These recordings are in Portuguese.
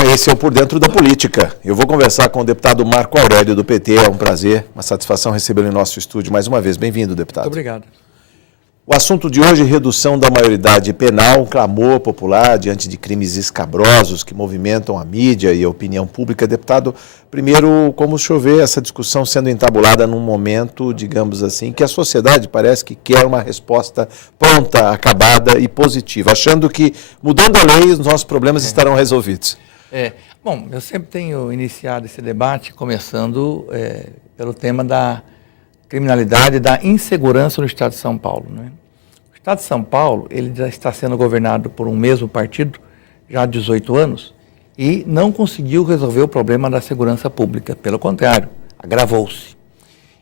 Olá, esse é o Por Dentro da Política. Eu vou conversar com o deputado Marco Aurélio do PT. É um prazer, uma satisfação recebê-lo em nosso estúdio mais uma vez. Bem-vindo, deputado. Muito obrigado. O assunto de hoje é redução da maioridade penal, um clamor popular diante de crimes escabrosos que movimentam a mídia e a opinião pública. Deputado, primeiro, como o senhor vê essa discussão sendo entabulada num momento, digamos assim, que a sociedade parece que quer uma resposta pronta, acabada e positiva, achando que, mudando a lei, os nossos problemas estarão resolvidos? Bom, eu sempre tenho iniciado esse debate começando pelo tema da criminalidade e da insegurança no Estado de São Paulo, né? O Estado de São Paulo, ele já está sendo governado por um mesmo partido já há 18 anos e não conseguiu resolver o problema da segurança pública. Pelo contrário, agravou-se.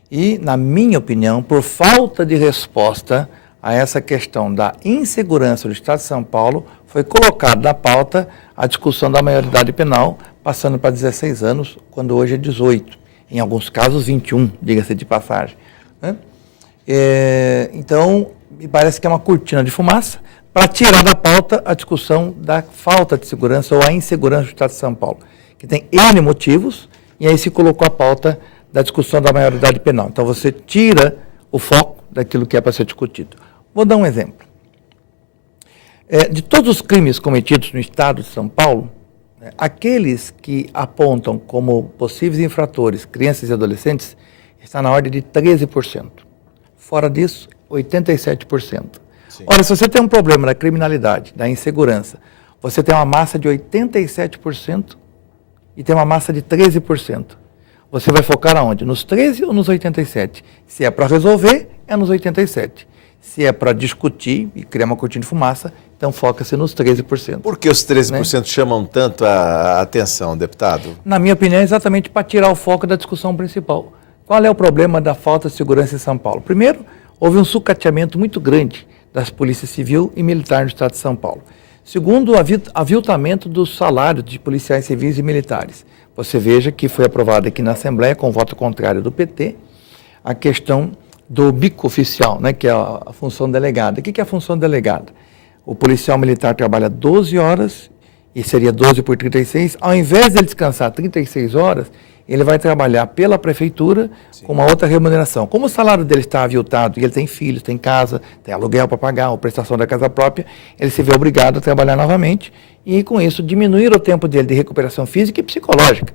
E, na minha opinião, por falta de resposta a essa questão da insegurança do Estado de São Paulo, foi colocado na pauta a discussão da maioridade penal, passando para 16 anos, quando hoje é 18. Em alguns casos, 21, diga-se de passagem, né? Então, me parece que é uma cortina de fumaça para tirar da pauta a discussão da falta de segurança ou a insegurança do Estado de São Paulo, que tem N motivos, e aí se colocou a pauta da discussão da maioridade penal. Então, você tira o foco daquilo que é para ser discutido. Vou dar um exemplo. De todos os crimes cometidos no Estado de São Paulo, aqueles que apontam como possíveis infratores crianças e adolescentes está na ordem de 13%. Fora disso, 87%. Sim. Ora, se você tem um problema da criminalidade, da insegurança, você tem uma massa de 87% e tem uma massa de 13%. Você vai focar aonde? Nos 13 ou nos 87? Se é para resolver, é nos 87. Se é para discutir e criar uma cortina de fumaça, então foca-se nos 13%. Por que os 13% chamam tanto a atenção, deputado? Na minha opinião, é exatamente para tirar o foco da discussão principal. Qual é o problema da falta de segurança em São Paulo? Primeiro, houve um sucateamento muito grande das polícias civil e militar no Estado de São Paulo. Segundo, o aviltamento dos salários de policiais civis e militares. Você veja que foi aprovado aqui na Assembleia, com voto contrário do PT, a questão do bico oficial, né, que é a função delegada. O que é a função delegada? O policial militar trabalha 12 horas, e seria 12 por 36, ao invés de ele descansar 36 horas, ele vai trabalhar pela prefeitura. Sim. Com uma outra remuneração. Como o salário dele está aviltado, e ele tem filhos, tem casa, tem aluguel para pagar, ou prestação da casa própria, ele se vê obrigado a trabalhar novamente, e com isso diminuir o tempo dele de recuperação física e psicológica.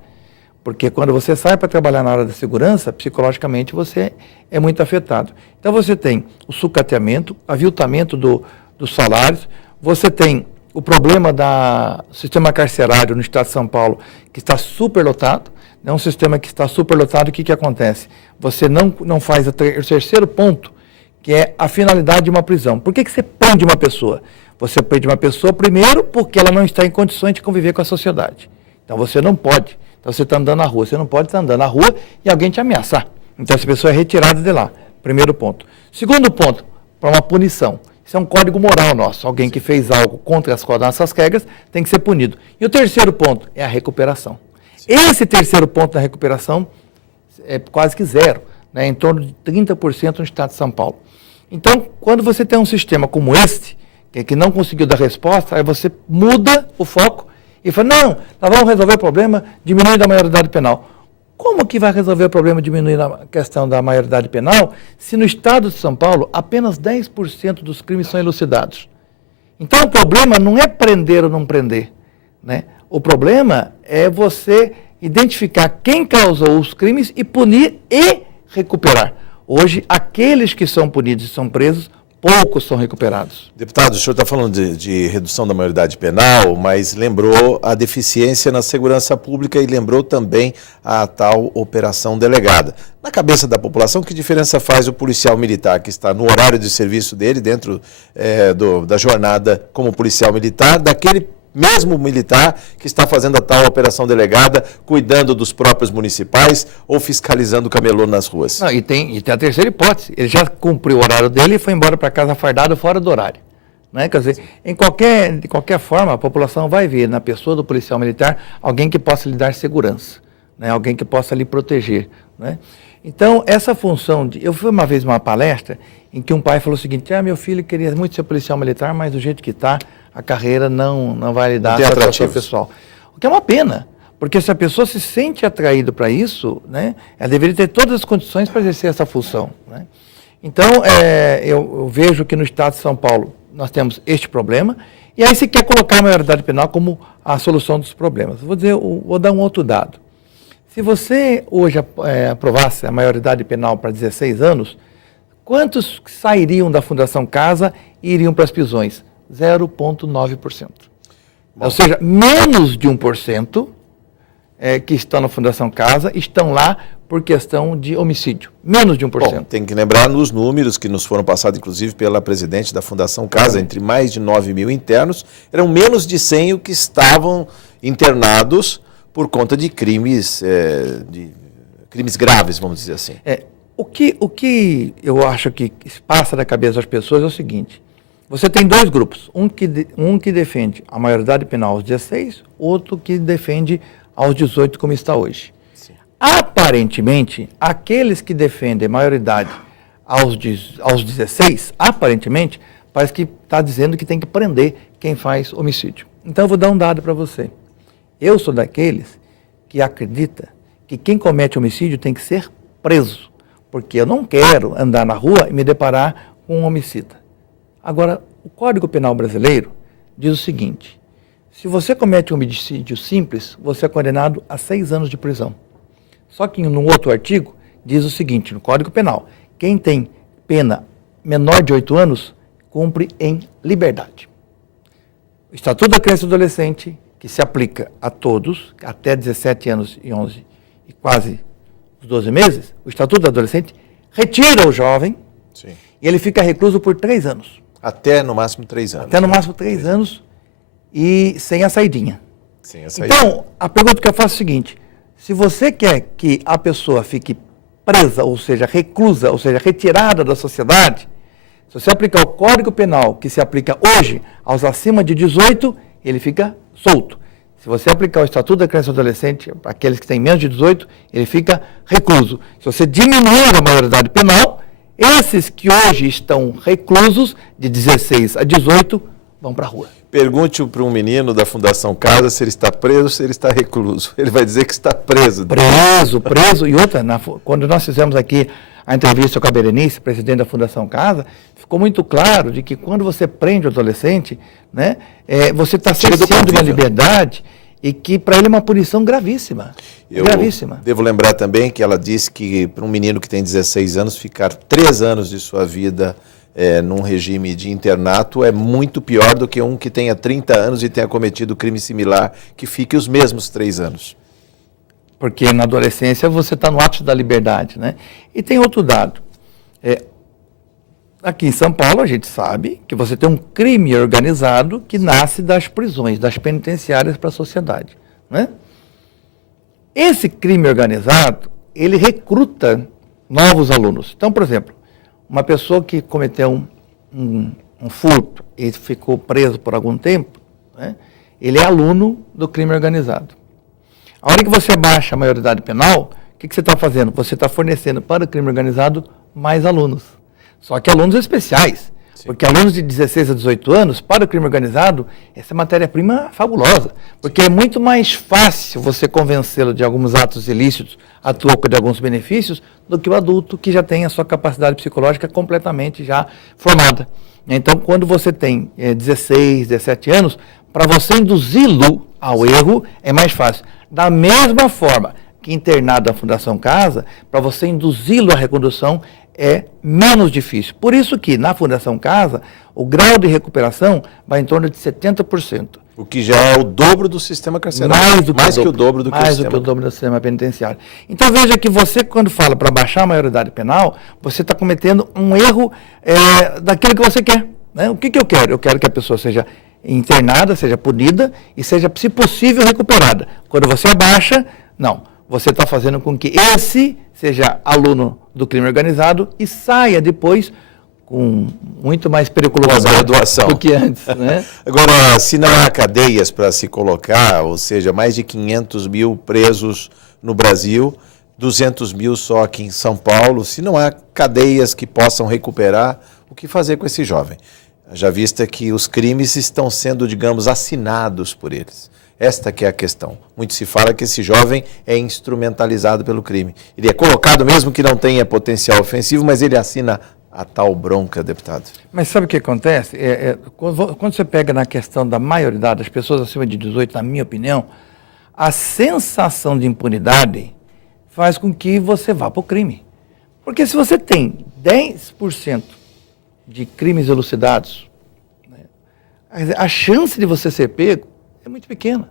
Porque quando você sai para trabalhar na área da segurança, psicologicamente você é muito afetado. Então você tem o sucateamento, aviltamento dos salários, você tem o problema do sistema carcerário no Estado de São Paulo, que está superlotado. É um sistema que está superlotado, o que acontece? Você não faz o terceiro ponto, que é a finalidade de uma prisão. Por que você prende uma pessoa? Você prende uma pessoa, primeiro, porque ela não está em condições de conviver com a sociedade. Então você não pode. Então você está andando na rua, você não pode estar andando na rua e alguém te ameaçar. Então essa pessoa é retirada de lá. Primeiro ponto. Segundo ponto, para uma punição. Isso é um código moral nosso. Alguém que fez algo contra as nossas regras tem que ser punido. E o terceiro ponto é a recuperação. Esse terceiro ponto da recuperação é quase que zero, né? Em torno de 30% no Estado de São Paulo. Então, quando você tem um sistema como este, que não conseguiu dar resposta, aí você muda o foco e fala, não, nós vamos resolver o problema diminuindo a maioridade penal. Como que vai resolver o problema diminuindo a questão da maioridade penal se no Estado de São Paulo apenas 10% dos crimes são elucidados? Então o problema não é prender ou não prender, né? O problema é você identificar quem causou os crimes e punir e recuperar. Hoje, aqueles que são punidos e são presos, poucos são recuperados. Deputado, o senhor está falando de redução da maioridade penal, mas lembrou a deficiência na segurança pública e lembrou também a tal operação delegada. Na cabeça da população, que diferença faz o policial militar que está no horário de serviço dele, dentro da jornada como policial militar, daquele mesmo militar que está fazendo a tal operação delegada, cuidando dos próprios municipais ou fiscalizando o camelô nas ruas? Não, e tem a terceira hipótese. Ele já cumpriu o horário dele e foi embora para casa fardado fora do horário, né? Quer dizer, de qualquer forma, a população vai ver na pessoa do policial militar alguém que possa lhe dar segurança, né? Alguém que possa lhe proteger, né? Então, essa função eu fui uma vez numa palestra em que um pai falou o seguinte: meu filho queria muito ser policial militar, mas do jeito que está, a carreira não vai lhe dar satisfação pessoal. O que é uma pena, porque se a pessoa se sente atraída para isso, né, ela deveria ter todas as condições para exercer essa função, né? Então, eu vejo que no estado de São Paulo nós temos este problema, e aí se quer colocar a maioridade penal como a solução dos problemas. Vou dar um outro dado. Se você hoje aprovasse a maioridade penal para 16 anos, quantos sairiam da Fundação Casa e iriam para as prisões? 0,9%. Ou seja, menos de 1% que estão na Fundação Casa estão lá por questão de homicídio. Menos de 1%. Bom, tem que lembrar nos números que nos foram passados, inclusive, pela presidente da Fundação Casa, entre mais de 9 mil internos, eram menos de 100 que estavam internados por conta de crimes graves, vamos dizer assim. O que eu acho que passa da cabeça das pessoas é o seguinte: você tem dois grupos, um que defende a maioridade penal aos 16, outro que defende aos 18, como está hoje. Sim. Aparentemente, aqueles que defendem a maioridade aos 16, aparentemente, parece que está dizendo que tem que prender quem faz homicídio. Então, eu vou dar um dado para você. Eu sou daqueles que acredita que quem comete homicídio tem que ser preso, porque eu não quero andar na rua e me deparar com um homicida. Agora, o Código Penal brasileiro diz o seguinte: se você comete um homicídio simples, você é condenado a 6 anos de prisão. Só que no outro artigo diz o seguinte, no Código Penal: quem tem pena menor de 8 anos, cumpre em liberdade. O Estatuto da Criança e do Adolescente, que se aplica a todos, até 17 anos e 11 e quase os 12 meses, o Estatuto do Adolescente retira o jovem. Sim. E ele fica recluso por 3 anos. Até no máximo 3 anos. Até no máximo 3 anos e sem a saidinha. Sem a saidinha. Então, a pergunta que eu faço é a seguinte: se você quer que a pessoa fique presa, ou seja, reclusa, ou seja, retirada da sociedade, se você aplicar o Código Penal que se aplica hoje aos acima de 18, ele fica solto. Se você aplicar o Estatuto da Criança e do Adolescente, para aqueles que têm menos de 18, ele fica recluso. Se você diminuir a maioridade penal, esses que hoje estão reclusos, de 16 a 18, vão para a rua. Pergunte para um menino da Fundação Casa se ele está preso ou se ele está recluso. Ele vai dizer que está preso. Preso. E outra, quando nós fizemos aqui a entrevista com a Berenice, presidente da Fundação Casa, ficou muito claro de que quando você prende o adolescente, né, você está cerceando uma liberdade e que para ele é uma punição gravíssima. Gravíssima. Devo lembrar também que ela disse que para um menino que tem 16 anos, ficar 3 anos de sua vida num regime de internato é muito pior do que um que tenha 30 anos e tenha cometido crime similar, que fique os mesmos 3 anos. Porque na adolescência você está no ápice da liberdade, né? E tem outro dado. Aqui em São Paulo a gente sabe que você tem um crime organizado que nasce das prisões, das penitenciárias para a sociedade, né? Esse crime organizado, ele recruta novos alunos. Então, por exemplo, uma pessoa que cometeu um furto e ficou preso por algum tempo, né, ele é aluno do crime organizado. A hora que você abaixa a maioridade penal, o que você está fazendo? Você está fornecendo para o crime organizado mais alunos. Só que alunos especiais. Sim. Porque alunos de 16 a 18 anos, para o crime organizado, essa é matéria-prima fabulosa. Porque é muito mais fácil você convencê-lo de alguns atos ilícitos a troco de alguns benefícios do que o adulto que já tem a sua capacidade psicológica completamente já formada. Então, quando você tem 16, 17 anos, para você induzi-lo ao erro é mais fácil. Da mesma forma que internado na Fundação Casa, para você induzi-lo à recondução é menos difícil. Por isso que na Fundação Casa, o grau de recuperação vai em torno de 70%. O que já é o dobro do sistema carcerário. Mais que o dobro do sistema penitenciário. Então veja que você, quando fala para baixar a maioridade penal, você está cometendo um erro daquilo que você quer, né? O que eu quero? Eu quero que a pessoa seja internada, seja punida e seja, se possível, recuperada. Quando você abaixa, não. Você está fazendo com que esse seja aluno do crime organizado e saia depois com muito mais periculosidade do que antes, né? Agora, se não há cadeias para se colocar, ou seja, mais de 500 mil presos no Brasil, 200 mil só aqui em São Paulo, se não há cadeias que possam recuperar, o que fazer com esse jovem? Já vista que os crimes estão sendo, digamos, assinados por eles. Esta que é a questão. Muito se fala que esse jovem é instrumentalizado pelo crime. Ele é colocado mesmo que não tenha potencial ofensivo, mas ele assina a tal bronca, deputado. Mas sabe o que acontece? Quando você pega na questão da maioridade das pessoas acima de 18, na minha opinião, a sensação de impunidade faz com que você vá para o crime. Porque se você tem 10% de crimes elucidados, né, a chance de você ser pego é muito pequena.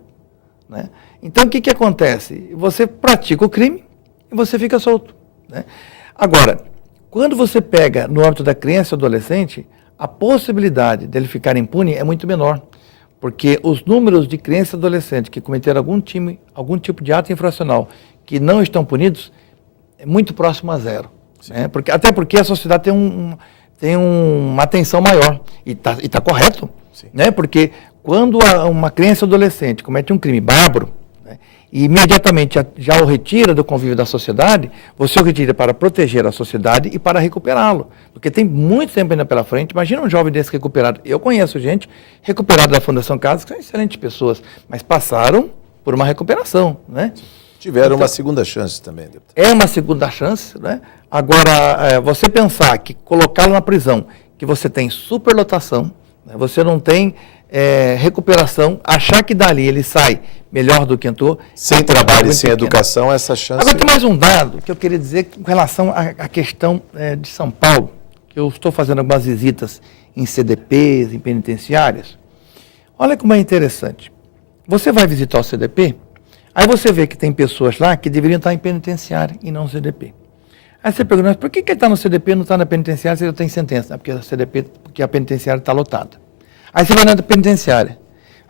Né? Então, o que acontece? Você pratica o crime e você fica solto. Né? Agora, quando você pega no âmbito da criança e adolescente, a possibilidade dele ficar impune é muito menor. Porque os números de crianças e adolescentes que cometeram algum tipo de ato infracional que não estão punidos é muito próximo a zero. Né? Até porque a sociedade tem uma atenção maior. E tá correto. Né? Porque quando uma criança ou adolescente comete um crime bárbaro, né, e imediatamente já o retira do convívio da sociedade, você o retira para proteger a sociedade e para recuperá-lo. Porque tem muito tempo ainda pela frente. Imagina um jovem desse recuperado. Eu conheço gente recuperada da Fundação Casa, que são excelentes pessoas, mas passaram por uma recuperação. Né? Tiveram uma segunda chance também, deputado. É uma segunda chance. Né? Agora, você pensar que colocá-lo na prisão, que você tem superlotação, né, você não tem recuperação, achar que dali ele sai melhor do que entrou. Sem trabalho e sem educação, essa chance... Agora tem mais um dado que eu queria dizer com relação à questão de São Paulo, que eu estou fazendo algumas visitas em CDPs, em penitenciárias. Olha como é interessante. Você vai visitar o CDP, aí você vê que tem pessoas lá que deveriam estar em penitenciária e não no CDP. Aí você pergunta, mas por que ele está no CDP e não está na penitenciária se ele tem sentença? Porque a penitenciária está lotada. Aí você vai na penitenciária.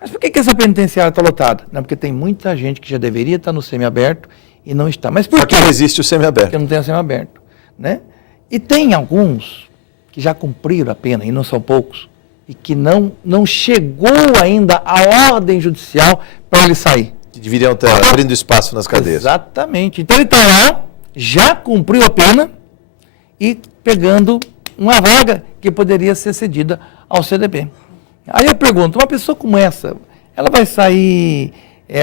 Mas por que essa penitenciária está lotada? Não, porque tem muita gente que já deveria estar no semiaberto e não está. Mas por quê? Porque não existe o semiaberto. Porque não tem o semiaberto. Né? E tem alguns que já cumpriram a pena, e não são poucos, e que não chegou ainda a ordem judicial para ele sair. Que deveriam estar abrindo espaço nas cadeias. Exatamente. Então ele está lá, já cumpriu a pena e pegando uma vaga que poderia ser cedida ao CDP. Aí eu pergunto, uma pessoa como essa, ela vai sair,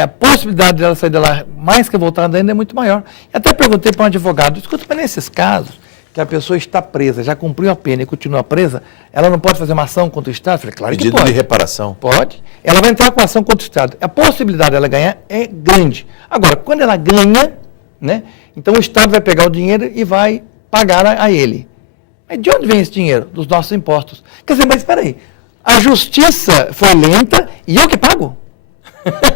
a possibilidade dela sair de lá mais que voltada ainda é muito maior. Eu até perguntei para um advogado, escuta, mas nesses casos que a pessoa está presa, já cumpriu a pena e continua presa, ela não pode fazer uma ação contra o Estado? Eu falei, claro que pode. Pedido de reparação. Pode. Ela vai entrar com ação contra o Estado. A possibilidade dela ganhar é grande. Agora, quando ela ganha, né, então o Estado vai pegar o dinheiro e vai pagar a ele. Mas de onde vem esse dinheiro? Dos nossos impostos. Quer dizer, mas espera aí, a justiça foi lenta e eu que pago?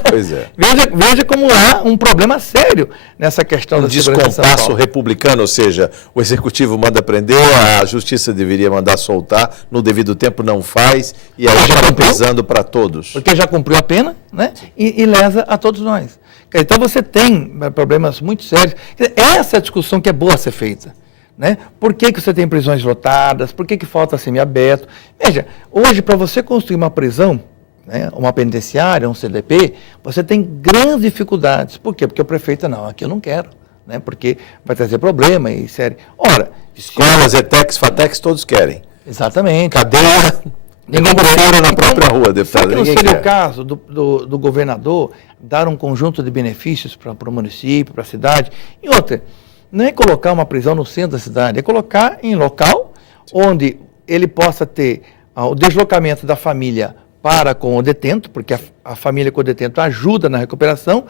Pois é. Veja como há um problema sério nessa questão da segurança em São descompasso Paulo. republicano, ou seja, o executivo manda prender, a justiça deveria mandar soltar, no devido tempo não faz, e aí já está pesando para todos. Porque já cumpriu a pena, né? E lesa a todos nós. Então você tem problemas muito sérios. Essa é a discussão que é boa a ser feita. Né? Por que você tem prisões lotadas? Por que falta semiaberto? Veja, hoje para você construir uma prisão, né, uma penitenciária, um CDP, você tem grandes dificuldades. Por quê? Porque o prefeito, não, aqui eu não quero, né, porque vai trazer problema e sério. Ora, escolas, ETECs, FATECs, todos querem. Exatamente. Cadeia, ninguém feira na própria rua, deputado. Será que não seria o caso do governador dar um conjunto de benefícios para o município, para a cidade? E outra, não é colocar uma prisão no centro da cidade, é colocar em local onde ele possa ter o deslocamento da família para com o detento, porque a família com o detento ajuda na recuperação,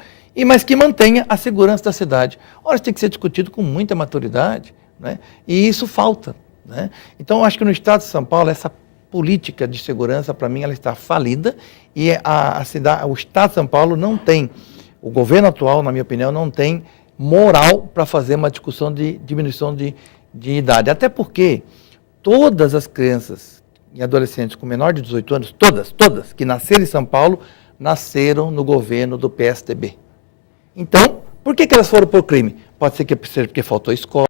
mas que mantenha a segurança da cidade. Ora, isso tem que ser discutido com muita maturidade, né? E isso falta. Né? Então, eu acho que no estado de São Paulo, essa política de segurança, para mim, ela está falida e o estado de São Paulo não tem, o governo atual, na minha opinião, não tem moral para fazer uma discussão de diminuição de idade. Até porque todas as crianças e adolescentes com menor de 18 anos, todas que nasceram em São Paulo, nasceram no governo do PSDB. Então, por que elas foram por crime? Pode ser que seja porque faltou escola.